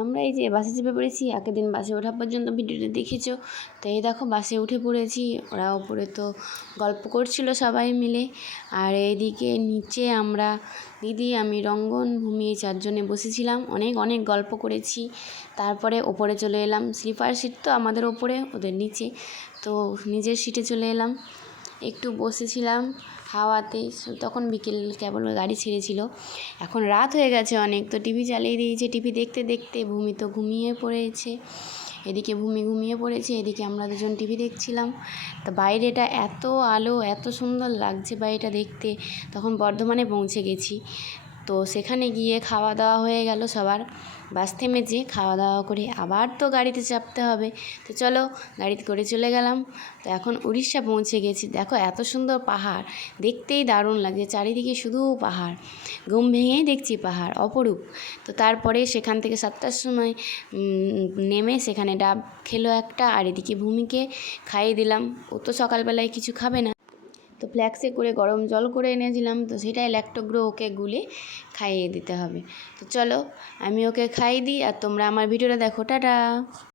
আমরা এই যে বাসে চেপে পড়েছি, আগের দিন বাসে ওঠা পর্যন্ত ভিডিওটা দেখেছো। তো এই দেখো বাসে উঠে পড়েছি, ওরা ওপরে তো গল্প করছিল সবাই মিলে। আর এইদিকে নিচে আমরা দিদি, আমি, রঙ্গন, ভূমি এই চারজনে বসেছিলাম, অনেক অনেক গল্প করেছি। তারপরে ওপরে চলে এলাম, স্লিপার সিট তো আমাদের ওপরে, ওদের নিচে। তো নিজের সিটে চলে এলাম, একটু বসেছিলাম হাওয়াতে। তখন বিকেল কেবল গাড়ি ছেড়েছিল, এখন রাত হয়ে গেছে অনেক। তো টিভি চালিয়ে দিয়েছে, টিভি দেখতে দেখতে ভূমি তো ঘুমিয়ে পড়েছে। এদিকে ভূমি ঘুমিয়ে পড়েছে, এদিকে আমরা দুজন টিভি দেখছিলাম। তো বাইরেটা এত আলো, এত সুন্দর লাগছে বাইরেটা দেখতে। তখন বর্ধমানে পৌঁছে গেছি, তো সেখানে গিয়ে খাওয়া দাওয়া হয়ে গেল সবার। বাস থেমেছে, খাওয়া দাওয়া করে আবার তো গাড়িতে চাপতে হবে। তো চলো গাড়িতে করে চলে গেলাম। তো এখন উড়িষ্যা পৌঁছে গেছি। দেখো এত সুন্দর পাহাড়, দেখতেই দারুণ লাগছে, চারিদিকে শুধু পাহাড়, ঘুম ভেঙেই দেখছি পাহাড়, অপরূপ। তো তারপরে সেখান থেকে 7টার সময় নেমে সেখানে ডাব খেলো একটা, আর এদিকে ভূমিকে খাইয়ে দিলাম। ও তো সকালবেলায় কিছু খাবে না, তো ফ্ল্যাক্সে করে গরম জল করে এনেছিলাম, তো সেটাই ল্যাক্টোগ্রো ওকে গুলে খাইয়ে দিতে হবে। তো চলো আমি ওকে খাইয়ে দিই, আর তোমরা আমার ভিডিওটা দেখো। টাটা।